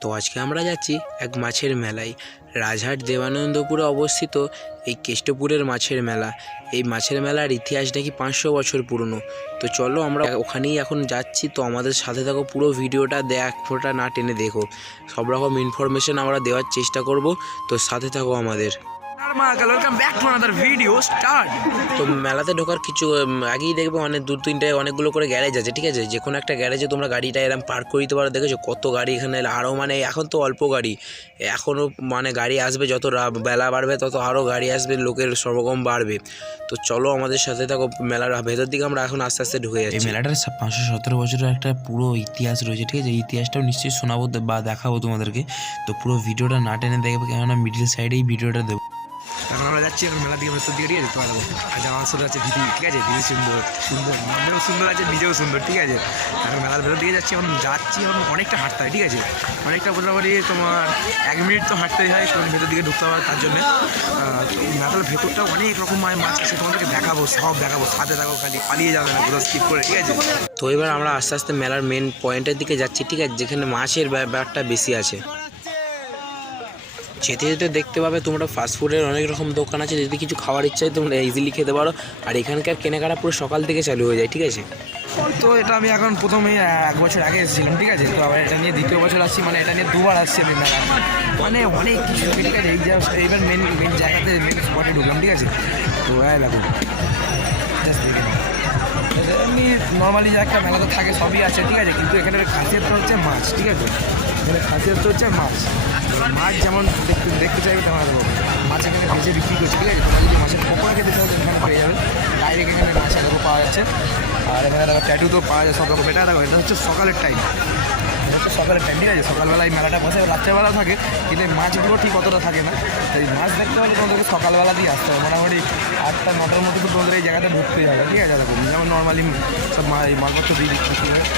তো আজকে আমরা যাচ্ছি এক মাছের মেলায়। রাজহাট দেবানন্দপুরে অবস্থিত এই কেষ্টপুরের মাছের মেলা। এই মাছের মেলার ইতিহাস নাকি 500 বছর পুরনো। তো চলো আমরা ওখানেই এখন যাচ্ছি। তো আমাদের সাথে থাকো, পুরো ভিডিওটা ফোটা না টেনে দেখো, সব রকম ইনফরমেশন আমরা দেওয়ার চেষ্টা করব। তো সাথে থাকো আমাদের। তো মেলাতে ঢোকার কিছু আগেই দেখবে অনেকগুলো করে গ্যারেজ আছে, ঠিক আছে। যে কোনো একটা গ্যারেজে তোমরা গাড়িটা এরকম পার্ক করে দিতে পারো। দেখেছো কত গাড়ি এখানে, আরও এখন তো অল্প গাড়ি, এখনও গাড়ি আসবে, যত বেলা বাড়বে তত আরও গাড়ি আসবে, লোকের সমাগম বাড়বে। তো চলো আমাদের সাথে থাকো, মেলার ভেতর দিকে আমরা এখন আস্তে আস্তে ঢুকে যাচ্ছি। এই মেলাটার 517 বছরের একটা পুরো ইতিহাস রয়েছে, ঠিক আছে। ইতিহাসটাও নিশ্চয়ই শোনাবো বা দেখাবো তোমাদেরকে। তো পুরো ভিডিওটা না টেনে দেখবে, কেননা মিডিল সাইডেই ভিডিওটা দেবো। এখন আমরা যাচ্ছি এখন মেলা দিকে, ভেতর দিকে, ঠিক আছে। তো আজ আমার সাথে আছে দিদি, ঠিক আছে। দিদি সুন্দর নামেও সুন্দর আছে, নিজেও সুন্দর, ঠিক আছে। এখন মেলার ভেতর দিকে যাচ্ছি, এখন অনেকটা হাঁটতে হয়, ঠিক আছে। অনেকটা মোটামুটি তোমার 1 মিনিট তো হাঁটতেই হয়, কারণ ভেতর দিকে ঢুকতে হবে তার জন্যে। মেলার ভেতরটা অনেক রকম মাছ আছে, তোমাদেরকে দেখাবো, সব দেখাবো, সাথে থাকো, খালি পালিয়ে যাবে না, পুরো স্কিপ করে, ঠিক আছে। তো এবার আমরা আস্তে আস্তে মেলার মেন পয়েন্টের দিকে যাচ্ছি, ঠিক আছে, যেখানে মাছের ব্যাপারটা বেশি আছে। যেতে যেতে দেখতে পাবে তোমরা ফাস্টফুডের অনেক রকম দোকান আছে, যদি কিছু খাওয়ার ইচ্ছা হয় তোমরা ইজিলি খেতে পারো। আর এখানকার কেনাকাটা পুরো সকাল থেকে চালু হয়ে যায়, ঠিক আছে। তো এটা আমি এখন প্রথমে 1 বছর আগে এসেছিলাম, ঠিক আছে। তো আবার এটা নিয়ে দ্বিতীয় বছর আসছি, এটা নিয়ে 2বার আসছি আমি মেলা। অনেক কিছু, ঠিক আছে। এইবার মেন জায়গাতে মেন স্পটে ঢুকলাম, ঠিক আছে। তো দেখো জাস্ট দেখে এমনি নর্মালি যা একটা মেলাতে থাকে সবই আছে, ঠিক আছে। কিন্তু এখানের খাসিয়তটা হচ্ছে মাছ, ঠিক আছে। এখানে খাসিয়ত হচ্ছে মাছ যেমন দেখতে চাইবে তেমন দেবো। মাছ এখানে ভেজে বিক্রি করছে, ঠিক আছে। তোমরা যদি মাছের পকোড়া খেতে চাও এখানে পেয়ে যাবে। ডাইরেক্ট এখানে মাছের দেখো পাওয়া যাচ্ছে। আর এখানে দেখো ট্যাটু তো পাওয়া যায় সব রকম। এটা দেখো, এটা হচ্ছে সকালের টাইম, সকালের টাইম, ঠিক আছে। সকালবেলায় মেলাটা বসে, রাত্রেবেলা থাকে, কিন্তু এই মাছগুলো ঠিক অতটা থাকে না। এই মাছ দেখতে হলে তোমাদেরকে সকালবেলা দিয়ে আসতে হবে, মোটামুটি 8টা 9টার মধ্যে তো তোমাদের এই জায়গাটা ঢুকতে যাবে, ঠিক আছে। দেখো যেমন নর্মালি সব মালপত্র দিয়ে দিচ্ছে, ঠিক আছে।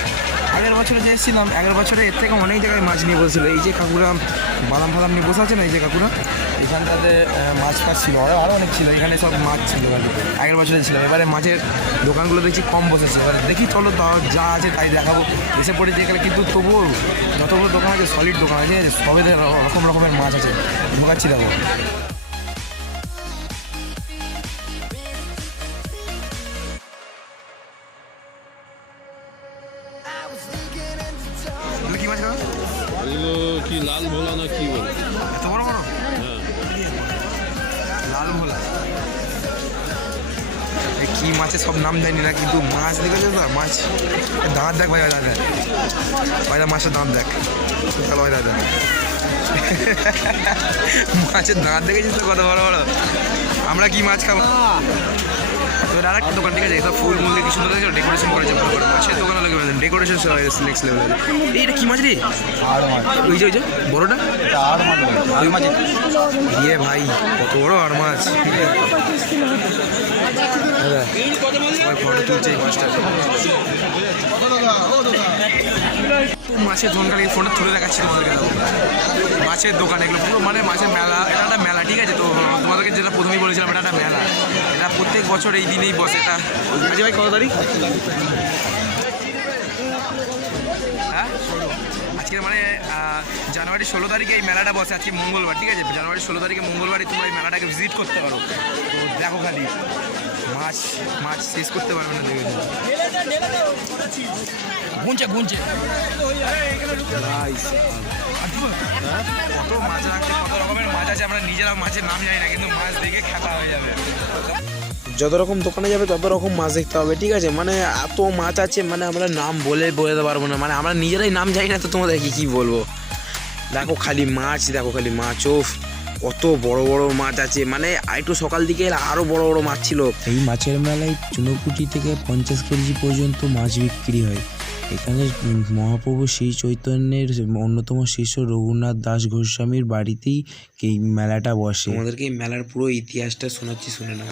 আগের বছরে যে এসেছিলাম, আগের বছরে এর থেকে অনেক জায়গায় মাছ নিয়ে বসেছিল। এই যে কাকুরা বাদাম ফাদাম নিয়ে বসে আছে না, এই যে কাকুরা, এখানটাতে মাছ টাছ ছিল, আরও অনেক ছিল। এখানে সব মাছ ছিল, আগের বছরে ছিল। এবারে মাছের দোকানগুলো দেখছি কম বসেছে। এবারে দেখি চলো যা আছে তাই দেখাবো। এসে পড়ে যে এখানে, কিন্তু তবুও যতগুলো দোকান আছে সলিড দোকান আছে, ঠিক আছে। সবে রকমের মাছ আছে, ঢোকাচ্ছি দেখো। কি মাছ কি লাল ভোলা না কি বলে? এত বড় বড়? হ্যাঁ, লাল ভোলা। কি মাছের সব নাম জানি না, কিন্তু মাছ দেখেছো তো, মাছ দাঁত দেখ ভাই, দাদা ভাই, মাছের দাঁত দেখ, ভালো ভাই দাদা। মাছের দাঁত দেখেছিস তো কত বড় বড়। আমরা কি মাছ খাবো? এবার আর একটা দোকান, ঠিক আছে। এটা ফুল মুল কি সুন্দর ডেকোরেশন করেছে, মাছের দোকান লাগে, ডেকোরেশন নেক্সট লেভেল। এইটা কি মাছ রে? ওই যে বড়টা ওই মাছ। ইয়ে ভাই, কত বড় আর মাছ। ফটো তুলছে এই মাছটা। মাছের দোকান, ফোনটা তুলে দেখাচ্ছি তোমাদেরকে। মাছের দোকান এগুলো পুরো মাছের মেলা। এটা একটা মেলা, ঠিক আছে। তো তোমাদেরকে যেটা প্রথমেই বলেছিলাম, এটা একটা মেলা। এটা প্রত্যেক বছর এই দিনেই বসে। এটা ভাই কত তারিখ? হ্যাঁ, আজকে জানুয়ারি 16 তারিখে এই মেলাটা বসে। আজকে মঙ্গলবার, ঠিক আছে। জানুয়ারি 16 তারিখে মঙ্গলবারই তোমরা এই মেলাটাকে ভিজিট করতে পারো। তো দেখো খালি মাছ শেষ করতে পারবে না, দেখে গুনছে কত মাছ রাখছে, কত রকমের মাছ আছে। আমরা নিজেরা মাছের নাম জানি না, কিন্তু মাছ দেখে খেতা হয়ে যাবে। যত রকম দোকানে যাবে তত রকম মাছ দেখতে হবে, ঠিক আছে। এত মাছ আছে, আমরা নাম বলতে পারবো না। আমরা নিজেরাই নাম জানি না, তো তোমাদেরকে কি বলবো। দেখো খালি মাছ, ওফ কত বড় বড় মাছ আছে। একটু সকাল দিকে আরো বড় বড় মাছ ছিল। এই মাছের মেলায় চুনোপুটি থেকে 50 কেজি পর্যন্ত মাছ বিক্রি হয়। এখানে মহাপ্রভু শ্রী চৈতন্যের অন্যতম শিষ্য রঘুনাথ দাস গোস্বামীর বাড়িতেই এই মেলাটা বসে। তোমাদেরকে এই মেলার পুরো ইতিহাসটা শোনাচ্ছি, শুনে নাও।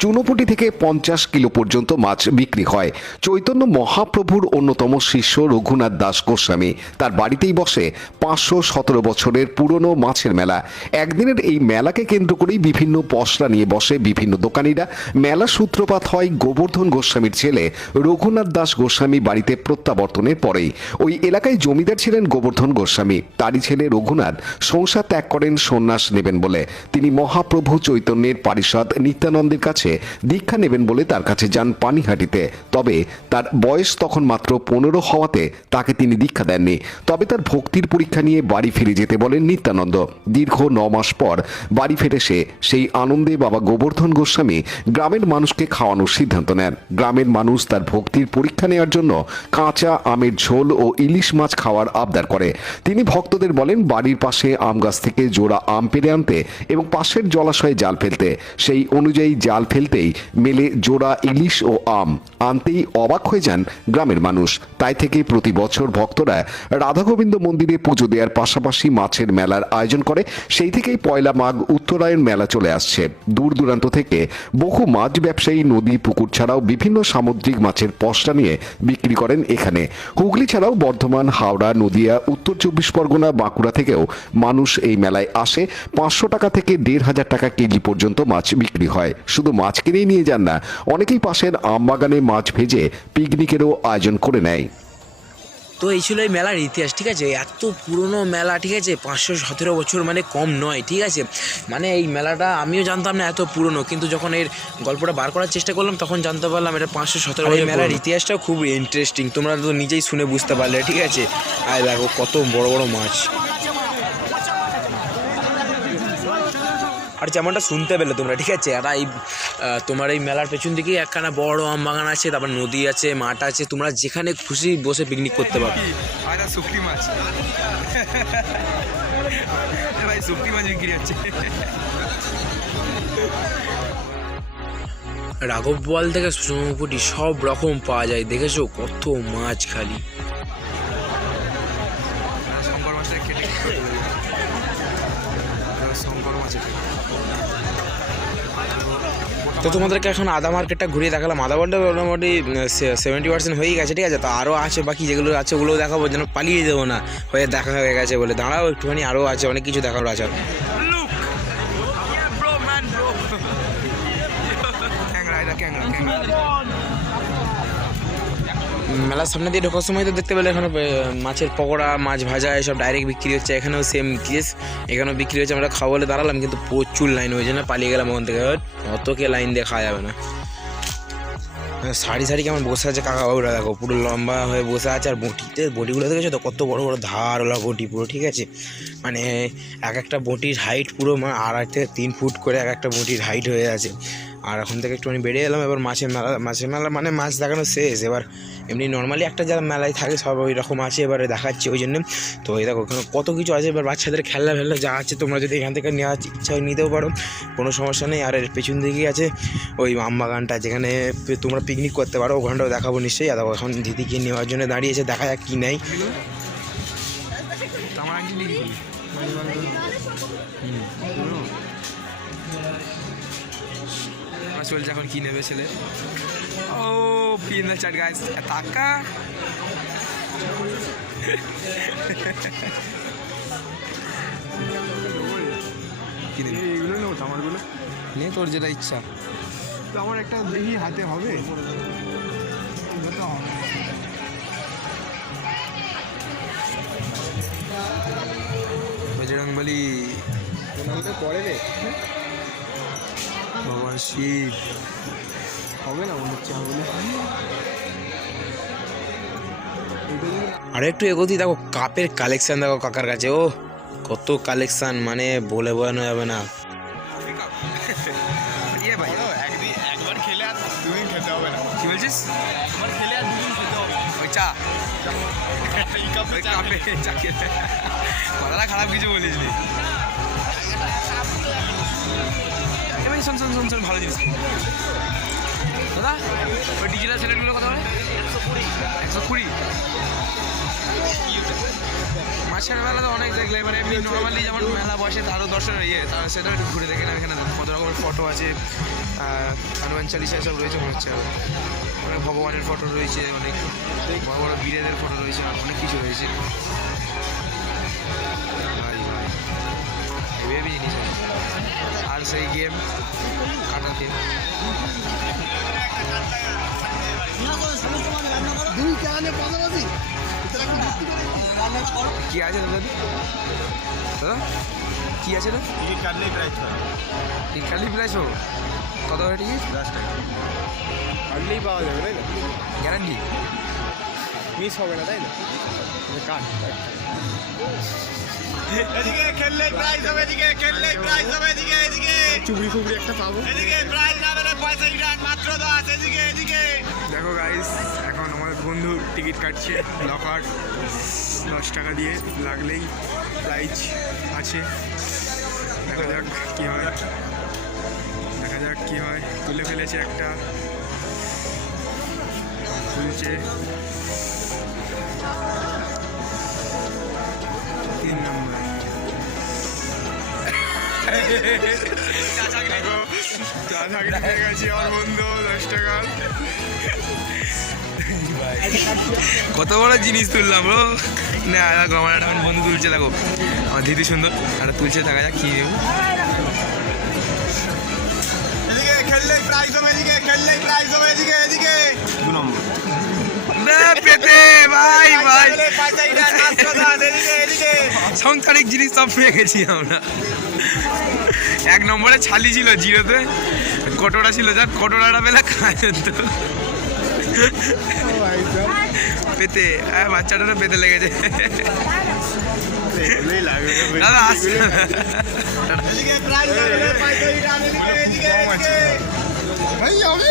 চুনোপুটি থেকে 50 কিলো পর্যন্ত মাছ বিক্রি হয়। চৈতন্য মহাপ্রভুর অন্যতম শিষ্য রঘুনাথ দাস গোস্বামী, তার বাড়িতেই বসে 517 বছরের পুরনো মাছের মেলা। একদিনের এই মেলাকে কেন্দ্র করেই বিভিন্ন পসরা নিয়ে বসে বিভিন্ন দোকানিরা। মেলা সূত্রপাত হয় গোবর্ধন গোস্বামীর ছেলে রঘুনাথ দাস গোস্বামী বাড়িতে প্রত্যাবর্তন প্রত্যাবর্তনের পরেই। ওই এলাকায় জমিদার ছিলেন গোবর্ধন গোস্বামী। তারই ছেলে রঘুনাথ সংসার ত্যাগ করেন সন্ন্যাস নেবেন বলে। তিনি মহাপ্রভু চৈতন্যের পারিষদ নিত্যানন্দের কাছে দীক্ষা নেবেন বলে তার কাছে যান পানিহাটিতে। তবে তার বয়স তখন মাত্র 15 হওয়াতে তাকে তিনি দীক্ষা দেননি। তবে তার ভক্তির পরীক্ষা নিয়ে বাড়ি ফিরে যেতে বলেন নিত্যানন্দ। দীর্ঘ 9 মাস পর বাড়ি ফিরে সেই আনন্দে বাবা গোবর্ধন গোস্বামী গ্রামের মানুষকে খাওয়ানোর সিদ্ধান্ত নেন। গ্রামের মানুষ তার ভক্তির পরীক্ষা নেওয়ার জন্য কাঁচা আমের ঝোল ও ইলিশ মাছ খাওয়ার আবদার করে। তিনি ভক্তদের বলেন বাড়ির পাশে আম গাছ থেকে জোড়া আম পেড়ে আনতে এবং পাশের জলাশয়ে জাল ফেলতে। সেই অনুযায়ী জাল ফেলতেই মেলে জোড়া ইলিশ ও আম। আনতেই অবাক হয়ে যান গ্রামের মানুষ। তাই থেকে প্রতি বছর ভক্তরা রাধা গোবিন্দ মন্দিরে পুজো দেওয়ার পাশাপাশি মাছের মেলার আয়োজন করে। সেই থেকেই পয়লা মাঘ উত্তরায়ণ মেলা চলে আসছে। দূর দূরান্ত থেকে বহু মাছ ব্যবসায়ী নদী পুকুর ছাড়াও বিভিন্ন সামুদ্রিক মাছের পসরা নিয়ে বিক্রি করেন এখানে। হুগলি ছাড়াও বর্ধমান, হাওড়া, নদিয়া, উত্তর 24 পরগনা, বাঁকুড়া থেকেও মানুষ এই মেলায় আসে। 500 টাকা থেকে 1,500 টাকা কেজি পর্যন্ত মাছ বিক্রি হয়। শুধু মাছ কিনেই নিয়ে যান না, অনেকেই পাশের আম বাগানে মাছ ভেজে পিকনিকেরও আয়োজন করে নেয়। তো এই ছিল এই মেলার ইতিহাস, ঠিক আছে। এত পুরনো মেলা, ঠিক আছে, 517 বছর মানে কম নয়, ঠিক আছে। মানে এই মেলাটা আমিও জানতাম না এত পুরনো, কিন্তু যখন এর গল্পটা বার করার চেষ্টা করলাম তখন জানতে পারলাম এটা 517 বছর। মেলার ইতিহাসটাও খুব ইন্টারেস্টিং, তোমরা তো নিজেই শুনে বুঝতে পারলে, ঠিক আছে। আর দেখো কত বড় বড় মাছ। আর যেমনটা শুনতে পেলে তোমরা, ঠিক আছে, এটা এই তোমার এই মেলার পেছন দিকেই একখানা বড় আম বাগান আছে, তারপর নদী আছে, মাঠ আছে, তোমরা যেখানে খুশি বসে পিকনিক করতে পারো। শুকটি মাছ ভাই, শুকটি মাছ বিক্রি হচ্ছে। রাঘব বোয়াল থেকে সোনামুকুটি সব রকম পাওয়া যায়, দেখেছো কত মাছ খালি। শঙ্কর মাছটা কেটে শঙ্কর মাছের। তো তোমাদেরকে এখন আদা মার্কেটটা ঘুরিয়ে দেখালাম। আদা বলটা মোটামুটি 70% হয়েই গেছে, ঠিক আছে। তো আরও আছে বাকি, যেগুলো আছে ওগুলোও দেখাবো, যেন পালিয়ে দেবো না হয়ে দেখা হয়ে গেছে বলে। দাঁড়াও একটুখানি, আরও আছে অনেক কিছু দেখার আছে। মেলার সামনে দিয়ে ঢোকার সময় তো দেখতে পেলে এখানে মাছের পকোড়া, মাছ ভাজা এসব ডাইরেক্ট বিক্রি হচ্ছে। এখানেও সেম কেস, এখানেও বিক্রি হচ্ছে। আমরা খাওয়া বলে দাঁড়ালাম, কিন্তু প্রচুর লাইন, ওই জন্য পালিয়ে গেলাম ওখান থেকে। অতকে লাইন দিয়ে খাওয়া যাবে না। সারি সারি কেমন বসে আছে কাকা বাবুরা, দেখো পুরো লম্বা হয়ে বসে আছে। আর বটিগুলো দেখেছো তো কত বড় বড় ধারওয়ালা বটি পুরো, ঠিক আছে। মানে এক একটা বটির হাইট পুরো 2.5 থেকে 3 ফুট করে এক একটা বটির হাইট হয়ে আছে। আর এখন থেকে একটুখানি বেরিয়ে এলাম। এবার মাছের মেলা মানে মাছ দেখানো শেষ। এবার এমনি নর্মালি একটা যারা মেলায় থাকে সব ওই রকম আছে, এবারে দেখাচ্ছি ওই জন্য। তো এই দেখো ওখানে কত কিছু আছে। এবার বাচ্চাদের খেলনা যা আছে, তোমরা যদি এখান থেকে নেওয়ার ইচ্ছা হয় নিতেও পারো, কোনো সমস্যা নেই। আর এর পেছন দিকেই আছে ওই আম বাগানটা, যেখানে তোমরা পিকনিক করতে পারো। ওখানটাও দেখাবো নিশ্চয়ই। আর দেখো এখন দিদিকে নেওয়ার জন্য দাঁড়িয়েছে, দেখা যাক কী নেই। চলছে এখন কি নেবে ছেলে। ও পিন দ্য চ্যাট গাইস, টাকা কি নেবে? এগুলো নেবো, আমারগুলো নে, তোর যেটা ইচ্ছা। তো আমার একটা দেখি হাতে হবে। বজরংবলী পরে রে, ভগবান শিব হবে না মনে হচ্ছে। আর একটু এগোতে দেখো কাপের কালেকশন, দেখো কাকার কাছে। ও কত কালেকশন, মানে বলে বোঝানো যাবে না। একবার খেলে আর দুদিন খেতে হবে না। কি বলছিস? একবার খেলে আর দুদিন খেতে হবে। ওই চা কথাটা খারাপ কিছু বলিস নি। এবার শোন শোন শোন শোন, ভালো জিনিস দাদা। ওই ডিজিটাল সেলেক্টগুলো কত হবে? 120। মাছের মেলা তো অনেক দেখলে, এবার এমনি নর্মালি যেমন মেলা বসে তারও দর্শনের তাহলে সেটাও একটু ঘুরে দেখে না। এখানে কত রকমের ফটো আছে, হনুমান চালিশা সব রয়েছে মনে হচ্ছে। অনেক ভগবানের ফটো রয়েছে, অনেক বড় বড় বীরেদের ফটো রয়েছে, অনেক কিছু রয়েছে। ভাই ভাই ভেবে জিনিস। আর আর সেই গেম কাটার দিন। কি আছে দাদা? দাদা কি আছে না? টিকিট কাটলেই প্রাইস পাবে। টিকিট কাটলেই প্রাইস পাবো? কত করে টিকিট? 10 টাকা কাটলেই পাওয়া যাবে, তাই না? গ্যারান্টি? মিস হবে না, তাই না? কাট এদিকে খেললে প্রাইস হবে, এদিকে খেললে প্রাইস হবে, এদিকে এদিকে চুবড়ি ফুবড়ি একটা পাবো, এদিকে প্রাইস না মানে পয়সা রিটার্ন মাত্র 10, এদিকে এদিকে। দেখো গাইস, এখন আমার বন্ধু টিকিট কাটছে লকার 10 টাকা দিয়ে, লাগলেই প্রাইজ আছে। দেখা যাক কী হয়, দেখা যাক কী হয়। তুলে ফেলেছে একটা, খুলছে 3 নম্বর। চা চাকরি পেয়ে গেছি আমার বন্ধু 10 টাকা। কত বড় জিনিস তুললাম ব্রো। না দেখো আমার একটা বন্ধু তুলছে, দেখো আমার দিদি সুন্দর একটা তুলছে, দেখা যাক কি নেব। এদিকে খেললেই প্রাইস হবে, এদিকে খেললেই প্রাইস হবে, এদিকে এদিকে 2 নম্বর। পেতে ভাই ভাই পয়সা রিটার্ন মাত্র 10, এদিকে এদিকে। সংসারিক জিনিস সব পেয়ে গেছি আমরা। 1 নম্বরে ছালি ছিল, 0-তে কটোরা ছিল, যাক কটোরাটা পেলে খাওয়া যেত। পেতে বাচ্চাটারও পেতে লেগেছে। দাদা আসছে এদিকে প্রাইস হবে, পয়সা রিটার্ন, এদিকে এদিকে এদিকে। ভাই আমি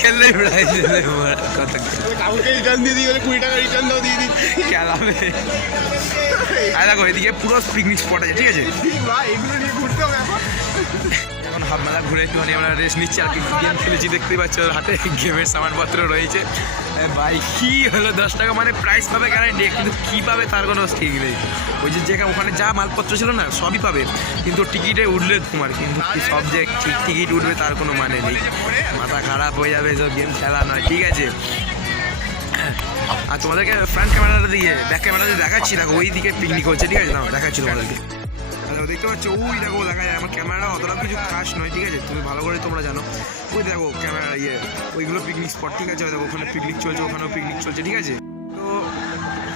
খেললে প্রাইজ কত কাউকে রিটার্ন দিয়ে দিই, 20 টাকা রিটার্ন দাও দিয়ে দিই। খেলাবে। আর দেখো এদিকে পুরো পিকনিক স্পট আছে, ঠিক আছে? ভাই এগুলো নিয়ে ঘুরতে হবে এখন। এখন হাফ মেলা ঘুরে একটুখানি আমরা রেস্ট নিচ্ছি, আর কি গেম খেলেছি দেখতেই পাচ্ছ, হাতে গেমের সামানপত্র রয়েছে। ভাই কি হলো 10 টাকা মানে প্রাইস পাবে গ্যারান্টি, কিন্তু কী পাবে তার কোনো ঠিক নেই। ওই যে যেখানে ওখানে যা মালপত্র ছিল না সবই পাবে, কিন্তু টিকিটে উঠলে তোমার, কিন্তু কি সব যে ঠিক টিকিট উঠবে তার কোনো মানে নেই। মাথা খারাপ হয়ে যাবে, এসব গেম খেলা নয়, ঠিক আছে? আর তোমাদেরকে ফ্রন্ট ক্যামেরাটা দিয়ে ব্যাক ক্যামেরাতে দেখাচ্ছি, দেখো ওই দিকে পিকনিক হচ্ছে, ঠিক আছে? না দেখাচ্ছি তোমাদেরকে, দেখতে পাচ্ছ ওই দেখো দেখা যায়। আমার ক্যামেরা অতটা কিছু খাস নয়, ঠিক আছে? তুমি ভালো করে তোমরা জানো। ওই দেখো ক্যামেরা ওইগুলো পিকনিক স্পট, ঠিক আছে? দেখো ওখানে পিকনিক চলছে, ওখানেও পিকনিক চলছে, ঠিক আছে? তো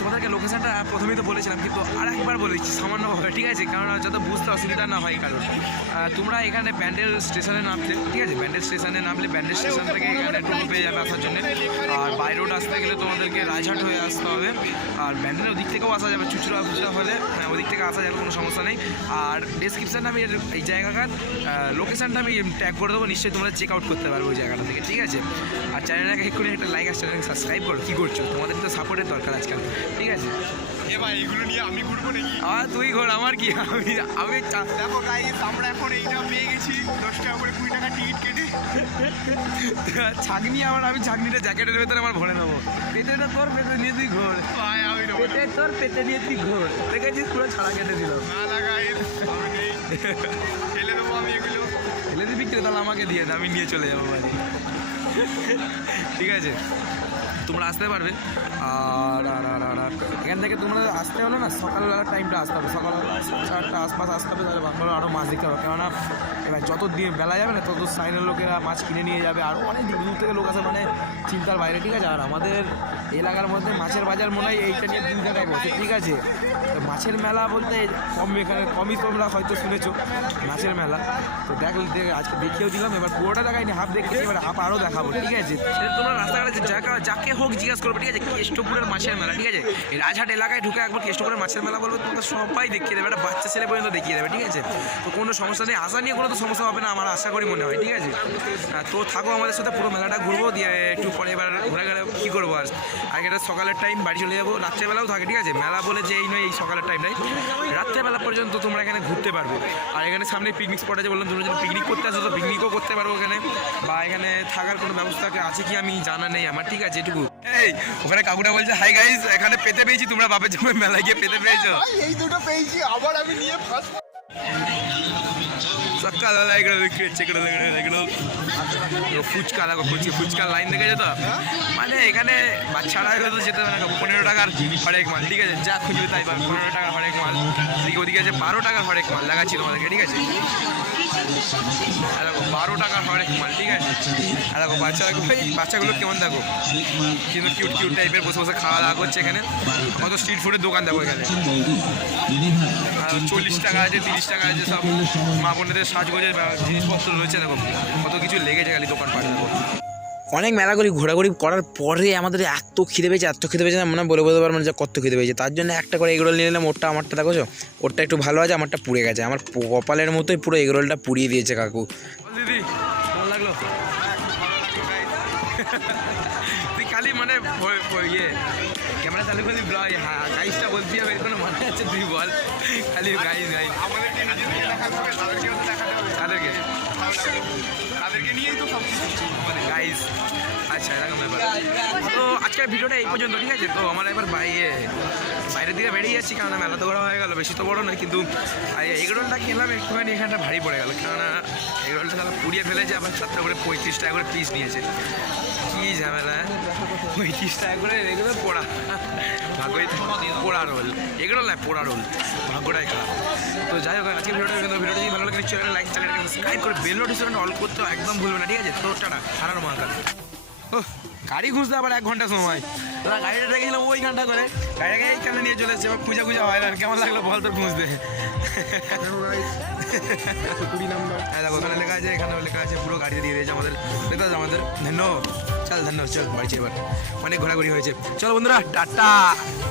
তোমাদেরকে লোকেশনটা প্রথমেই তো বলেছিলাম, কিন্তু আর একবার বলে দিচ্ছি সামান্যভাবে, ঠিক আছে? কারণ যাতে বুঝতে অসুবিধা না হয় কারণ। তোমরা এখানে ব্যান্ডেল স্টেশনে নামতে, ঠিক আছে? ব্যান্ডেল স্টেশনে নামলে ব্যান্ডেল স্টেশন থেকে এখানে টোটো পেয়ে যাবে আসার জন্য। আর বাই রোড আসতে গেলে তোমাদেরকে রাজহাট হয়ে আসতে হবে। আর ব্যান্ডেলের ওদিক থেকেও আসা যাবে, চুচুড়া ফুচুড়া হলে ওদিক থেকে আসা যাবে, কোনো সমস্যা নেই। আর ডিসক্রিপশানে আমি এই জায়গাটার লোকেশানটা আমি ট্যাগ করে দেবো, নিশ্চয়ই তোমরা চেক আউট করতে পারবে ওই জায়গাটা থেকে, ঠিক আছে? আর চ্যানেলটাকে এক্ষুনি একটা লাইক আর চ্যানেলকে সাবস্ক্রাইব করো। কী করছো? তোমাদের তো সাপোর্টের দরকার আজকাল, ঠিক আছে? এ ভাই এগুলো নিয়ে আমি ঘুরবো নাকি? তুই ঘোর, আমার কি? আমি দেখো গাইস, আমরা এখন এইটা পেয়ে গেছি 10 টাকা করে 20 টাকা টিকিট কেটে। ছাগনি আমি ছাগনিটা জ্যাকেটের ভেতরে আমার ভরে নেবো। পেটেটা তোর, পেটে নিয়ে তুই ঘোর। ভাই আমি নেবো না। পেটে তোর, পেটে নিয়ে তুই ঘোর। দেখেছিস পুরো ছাড়া কেটে দিল। না না গাইস আমি নেই, ফেলে দেবো আমি এগুলো। ফেলে দিবি কি? তাহলে আমাকে দিয়ে দে, আমি নিয়ে চলে যাবো বাড়ি, ঠিক আছে? তোমরা আসতে পারবে। আর আর আর আর আর এখান থেকে তোমরা আসতে হলো না, সকালবেলার টাইমটা আসতে হবে, সকাল 7টার আশপাশ আসতে হবে, তাহলে ভালো আরও মাছ দেখতে হবে। কেননা এবার যত দিন বেলা যাবে না তত সাইনের লোকেরা মাছ কিনে নিয়ে যাবে, আর অনেক দূর দূর থেকে লোক আসে, মানে চিন্তার বাইরে, ঠিক আছে? আর আমাদের এলাকার মধ্যে মাছের বাজার মনে হয় এইটা নিয়ে 2 জায়গায় বসে, ঠিক আছে? তো মাছের মেলা বলতে কম, এখানে কমই তোমরা হয়তো শুনেছো মাছের মেলা। তো আজকে দেখিয়েও দিলাম, এবার পুরোটা দেখাইনি, হাফ দেখেছি, এবার হাফ আরও দেখাবো, ঠিক আছে? তোমরা রাস্তাঘাটে যাকে হোক জিজ্ঞেস করবে, ঠিক আছে? কেষ্টপুরের মাছের মেলা, ঠিক আছে? এই রাজহাট এলাকায় ঢুকে একবার কেষ্টপুরের মাছের মেলা বলবো, তোমরা সবাই দেখিয়ে দেবে, একটা বাচ্চা ছেলে পর্যন্ত দেখিয়ে দেবে, ঠিক আছে? তো কোনো সমস্যা নেই, আসা নিয়ে কোনো তো সমস্যা হবে না আমার আশা করি মনে হয়, ঠিক আছে? তো থাকো আমাদের সাথে, পুরো মেলাটা ঘুরবো, দিয়ে একটু পরে এবার ঘুরে গেলে কী করবো আর এটা সকালের টাইম, বাড়ি চলে যাবো। রাত্রেবেলাও থাকে, ঠিক আছে? মেলা বলে যে এই নয় এই সকালের টাইমটাই, রাত্রেবেলা পর্যন্ত তোমরা এখানে ঘুরতে পারবে। আর এখানে সামনে পিকনিক স্পট আছে, বললাম তোমরা যদি পিকনিক করতে আসো তো পিকনিকও করতে পারবো এখানে, বা এখানে থাকার কোনো ব্যবস্থা আছে কি আমি জানা নেই আমার, ঠিক আছে? এটুকু। এই ওখানে কাকুটা বলছে হাই গাইস, এখানে পেতে পেয়েছি, তোমরা বাপের জন্য মেলায় গিয়ে পেতে পেয়েছো? এই দুটো পেয়েছি, আবার আমি নিয়ে ফার্স্ট সকালবেলা এগুলো বিক্রি হচ্ছে, এগুলো ফুচকা দেখো, ফুচকার লাইন দেখে যেত মানে এখানে বাচ্চারা তো যেতে হবে না, 15 টাকার হরেক মাল, ঠিক আছে, যা খুঁজবে তাই পাবে, 15 টাকার হরেক মাল। এদিকে ওদিকে আছে 12 টাকার হরেক মাল, দেখাচ্ছি তোমাদেরকে, ঠিক আছে, দেখো 12 টাকার হরেক মাল, ঠিক আছে। আর দেখো বাচ্চাগুলো কেমন দেখো, কিন্তু কিউট টাইপের বসে বসে খাওয়া দাওয়া করছে এখানে। কত স্ট্রিট ফুডের দোকান দেখো এখানে, 40 টাকা আছে, 30 টাকা আছে, সব মা বোনেদের সাজগোজের জিনিসপত্র রয়েছে, দেখো কত কিছু লেগেছে খালি দোকানপাট দেখো। অনেক মেলাগুলি ঘোরাঘুরি করার পরে আমাদের এত খিদে পেয়েছে না, মনে বলে বলতে পারবো না যে কত খিদে পেয়েছে। তার জন্য একটা করে এগরোল নিয়ে নিলাম। আমারটা দেখো, ওরটা একটু ভালো আছে, আমারটা পুড়ে গেছে। আমার কপালের মতোই পুরো এগরোলটা পুড়িয়ে দিয়েছে কাকু। দিদি ভালো লাগলো তুই খালি মানে ইয়ে ক্যামেরা চালু করলি গাইসটা বলতে হবে, কোনো মনে আছে তুই বল, খালি গাইস তাদেরকে নিয়েই তো সব কিছু গাইস। আচ্ছা এরকম ব্যাপার। তো আজকের ভিডিওটা এই পর্যন্ত, ঠিক আছে। তো আমার এবার বাইরের দিকে বেরিয়ে যাচ্ছি, কেননা মেলা তো বড় হয়ে গেল, বেশি তো বড় নয়, কিন্তু এগরোলটা কিনলাম একটুখানি, এখানটা ভারী পড়ে গেল, কেননা এগরোলটা তারা পুড়িয়ে ফেলেছে, আবার 7 করে 35 টাকা করে পিস নিয়েছে। কী ঝামেলা, 35 টাকা করে এগুলো পোড়া, ভাগ্যই পোড়া রোল, এগরোল নয় পোড়া রোল, ভাগ্যটাই খারাপ। তো যাই হোক, আজকে ভিডিওটা যদি ভালো লাগে চ্যানেলটা লাইক, চ্যানেলটা সাবস্ক্রাইব করে বেল নোটিফিকেশনটা অল করতে একদম ভুলবে না, ঠিক আছে। তো টাটা, হারানো মার্কা। ও গাড়ি খুঁজতে আবার 1 ঘন্টা সময়, তোরা গাড়িটা রেখেছিলাম ওই ঘন্টা করে, গাড়িটাকে এইখানে নিয়ে চলে এসেছে, এবার খুঁজা হয় না। কেমন লাগলো বল তোর খুঁজতে? হ্যাঁ দেখো ওখানে লেখা আছে, এখানেও লেখা আছে, পুরো গাড়িতে দিয়ে দিয়েছে আমাদের, দেখতে আছে আমাদের। ধন্যবাদ, চল বাড়ি এবার, অনেক ঘোরাঘুরি হয়েছে। চলো বন্ধুরা, টাটা।